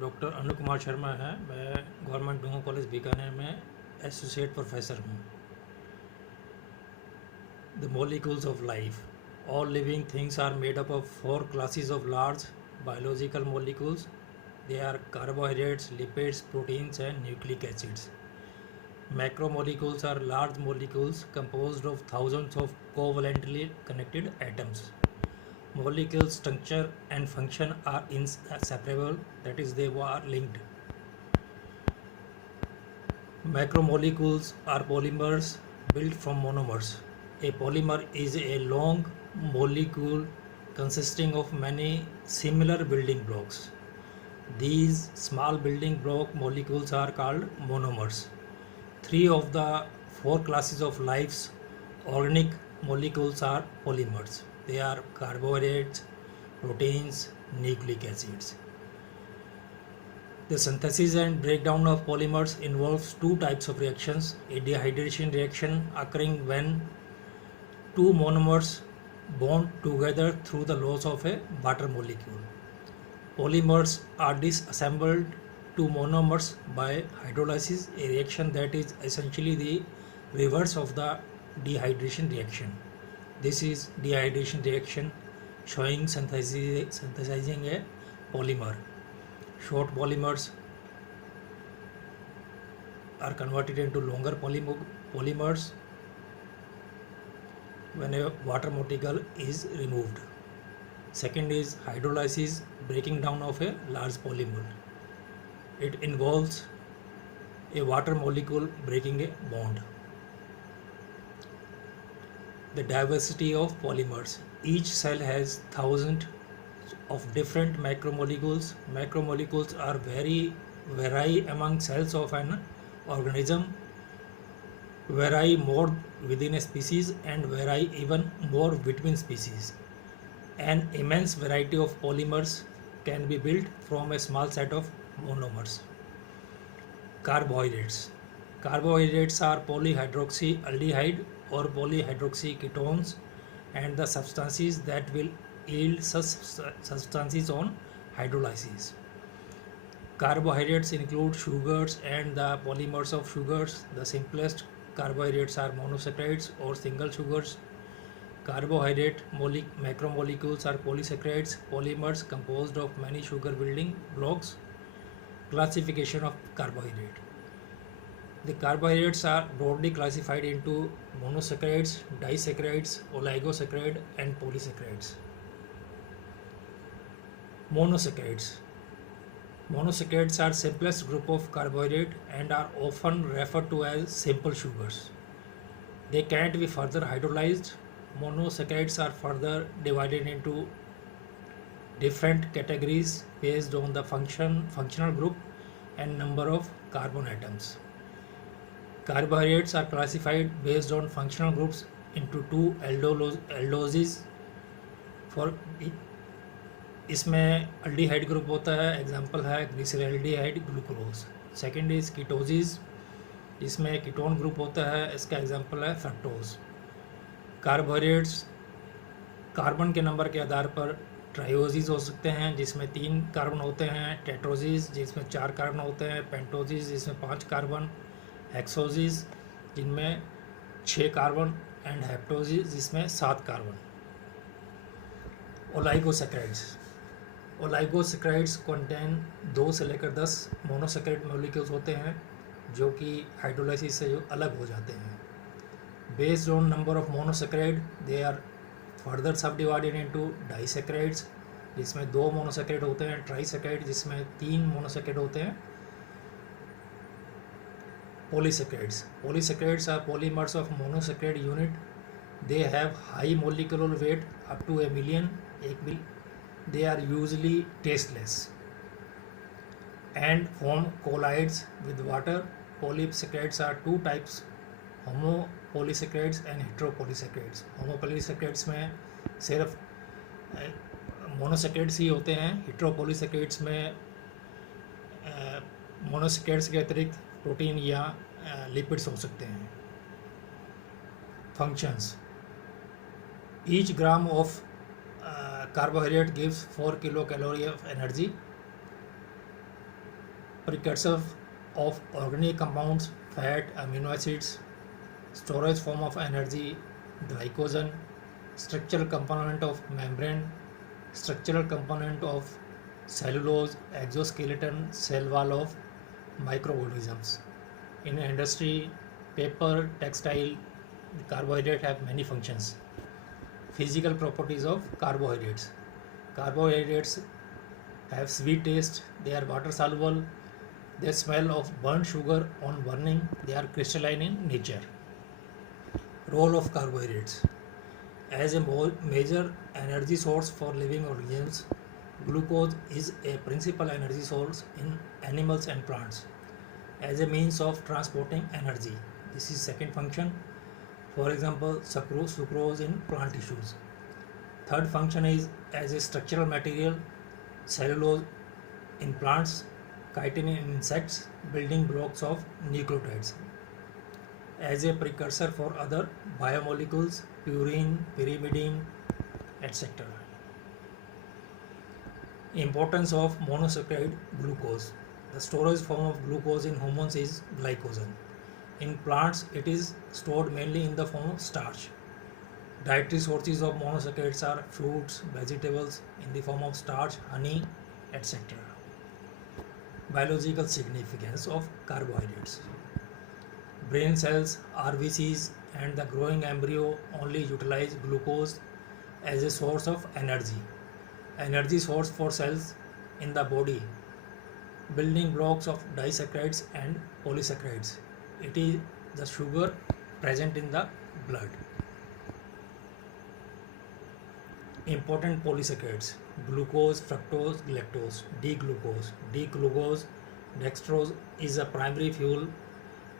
Doctor अनु कुमार शर्मा है। मैं government डूंगो college Bikaner में एसोसिएट प्रोफेसर हूँ। The molecules of life. All living things are made up of 4 classes of large biological molecules. They are carbohydrates, lipids, proteins and nucleic acids. Macromolecules are large molecules composed of thousands of covalently connected atoms. Molecule structure and function are inseparable, that is, they are linked. Macromolecules are polymers built from monomers. A polymer is a long molecule consisting of many similar building blocks. These small building block molecules are called monomers. 3 of the 4 classes of life's organic molecules are polymers. They are carbohydrates, proteins, nucleic acids. The synthesis and breakdown of polymers involves 2 types of reactions: a dehydration reaction occurring when 2 monomers bond together through the loss of a water molecule. Polymers are disassembled to monomers by hydrolysis, a reaction that is essentially the reverse of the dehydration reaction. This is dehydration reaction showing synthesizing a polymer. Short polymers are converted into longer polymers when a water molecule is removed. Second is hydrolysis, breaking down of a large polymer. It involves a water molecule breaking a bond. The diversity of polymers. Each cell has thousands of different macromolecules. Macromolecules are vary among cells of an organism, vary more within a species, and vary even more between species. An immense variety of polymers can be built from a small set of monomers. Carbohydrates. Carbohydrates are polyhydroxyaldehyde or polyhydroxyketones and the substances that will yield such substances on hydrolysis. Carbohydrates include sugars and the polymers of sugars. The simplest carbohydrates are monosaccharides or single sugars. Carbohydrate macromolecules are polysaccharides, polymers composed of many sugar building blocks. Classification of carbohydrate. The carbohydrates are broadly classified into monosaccharides, disaccharides, oligosaccharides, and polysaccharides. Monosaccharides. Monosaccharides are simplest group of carbohydrate and are often referred to as simple sugars. They can't be further hydrolyzed. Monosaccharides are further divided into different categories based on the functional group and number of carbon atoms. Carbohydrates are classified based on functional groups into 2 aldoses. For इसमें aldehyde group होता है, example है glyceraldehyde glucose. Second is ketosis, जिसमें ketone group होता है, इसका example है fructose. Carbohydrates carbon के नंबर के आधार पर ट्राइओसिस हो सकते हैं, जिसमें 3 कार्बन होते हैं, टेट्रोसिस जिसमें 4 कार्बन होते हैं, पेंटोसिस जिसमें 5 कार्बन, हेक्सोसिस जिनमें 6 कार्बन एंड हेप्टोसिस जिसमें 7 कार्बन. ओलाइगोसैकराइड्स कंटेन 2 से लेकर 10 मोनोसैकराइड मॉलिक्यूल्स होते हैं जो कि हाइड्रोलाइसिस से जो अलग हो जाते हैं. Based on number of monosaccharide they are further subdivided into disaccharides जिसमें 2 मोनोसैकराइड होते हैं, ट्राइसैकराइड जिसमें 3 मोनोसैकराइड होते हैं, polysaccharides are polymers of monosaccharide unit. They have high molecular weight up to a million. They are usually tasteless and form colloids with water. Polysaccharides are 2 types: homopolysaccharides and heteropolysaccharides. homopolysaccharides में सिर्फ monosaccharides ही होते हैं. हेटेरोपॉलीसैकराइड्स में monosaccharides के अतिरिक्त protein या lipids हो सकते हैं. Functions. Each gram of carbohydrate gives 4 kilocalorie of energy. precursor of organic compounds, fat, amino acids, storage form of energy, glycogen, structural component of membrane, structural component of cellulose, exoskeleton, cell wall of microorganisms. In industry, paper, textile, carbohydrate have many functions. Physical properties of carbohydrates. Carbohydrates have sweet taste, they are water soluble, they smell of burnt sugar on burning, they are crystalline in nature. Role of carbohydrates. As a major energy source for living organisms, glucose is a principal energy source in animals and plants as a means of transporting energy. This is second function. For example, sucrose in plant tissues. Third function is as a structural material, cellulose in plants, chitin in insects, building blocks of nucleotides. As a precursor for other biomolecules, purine, pyrimidine, etc. Importance of monosaccharide glucose. The storage form of glucose in humans is glycogen. In plants, it is stored mainly in the form of starch. Dietary sources of monosaccharides are fruits, vegetables in the form of starch, honey, etc. Biological significance of carbohydrates. Brain cells, RBCs, and the growing embryo only utilize glucose as a source of energy. Energy source for cells in the body, building blocks of disaccharides and polysaccharides. It is the sugar present in the blood. Important polysaccharides: glucose, fructose, galactose, D-glucose. D-glucose, dextrose is a primary fuel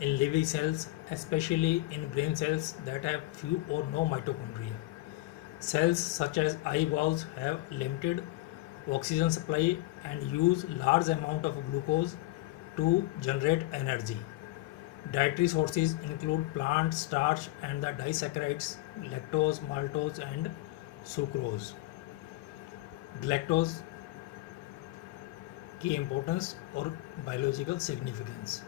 in living cells, especially in brain cells that have few or no mitochondria. Cells such as eyeballs have limited oxygen supply and use large amount of glucose to generate energy. Dietary sources include plant starch and the disaccharides lactose, maltose and sucrose. Galactose की importance और biological significance.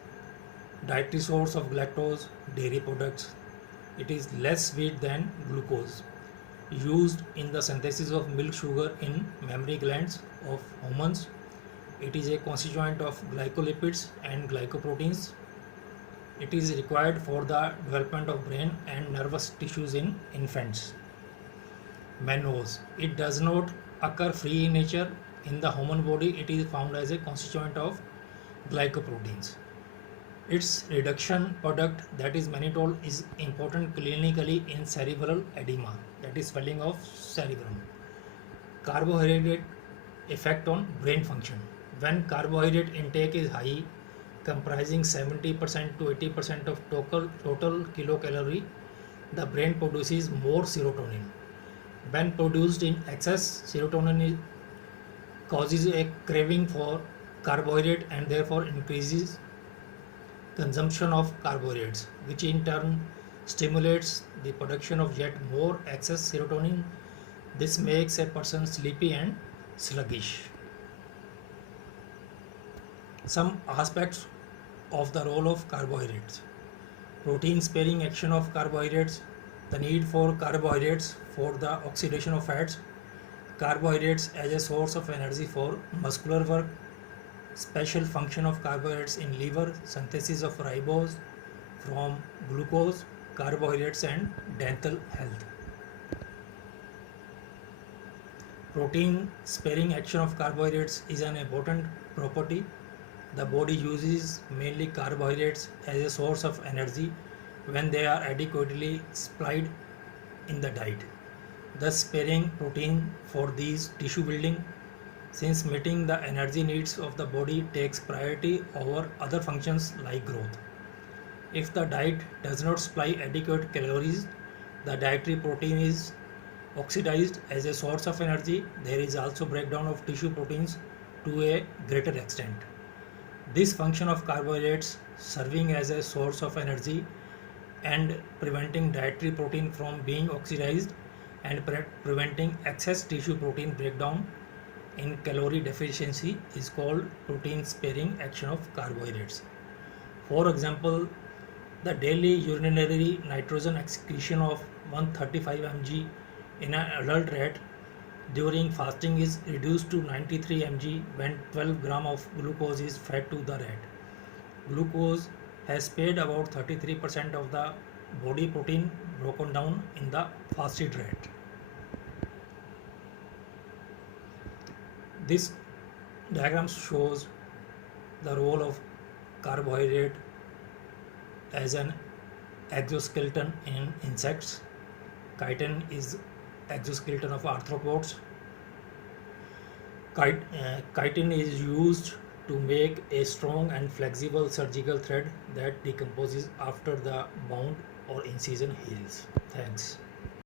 Dietary source of galactose, dairy products. It is less sweet than glucose. Used in the synthesis of milk sugar in mammary glands of humans. It is a constituent of glycolipids and glycoproteins. It is required for the development of brain and nervous tissues in infants. Mannose. It does not occur free in nature. In the human body, it is found as a constituent of glycoproteins. Its reduction product, that is mannitol, is important clinically in cerebral edema, that is swelling of cerebrum. Carbohydrate effect on brain function. When carbohydrate intake is high, comprising 70% to 80% of total kilocalorie, the brain produces more serotonin. When produced in excess, serotonin causes a craving for carbohydrate and therefore increases consumption of carbohydrates, which in turn stimulates the production of yet more excess serotonin. This makes a person sleepy and sluggish. Some aspects of the role of carbohydrates. Protein sparing action of carbohydrates, the need for carbohydrates for the oxidation of fats, carbohydrates as a source of energy for muscular work, special function of carbohydrates in liver, synthesis of ribose from glucose, carbohydrates and dental health. Protein sparing action of carbohydrates is an important property. The body uses mainly carbohydrates as a source of energy when they are adequately supplied in the diet, thus sparing protein for these tissue building, since meeting the energy needs of the body takes priority over other functions like growth. If the diet does not supply adequate calories, the dietary protein is oxidized as a source of energy. There is also breakdown of tissue proteins to a greater extent. This function of carbohydrates serving as a source of energy and preventing dietary protein from being oxidized and preventing excess tissue protein breakdown in calorie deficiency is called protein sparing action of carbohydrates. For example, the daily urinary nitrogen excretion of 135 mg in an adult rat during fasting is reduced to 93 mg when 12 gram of glucose is fed to the rat. Glucose has spared about 33% of the body protein broken down in the fasted rat. This diagram shows the role of carbohydrate as an exoskeleton in insects. Chitin is exoskeleton of arthropods. Chitin is used to make a strong and flexible surgical thread that decomposes after the wound or incision heals. Thanks.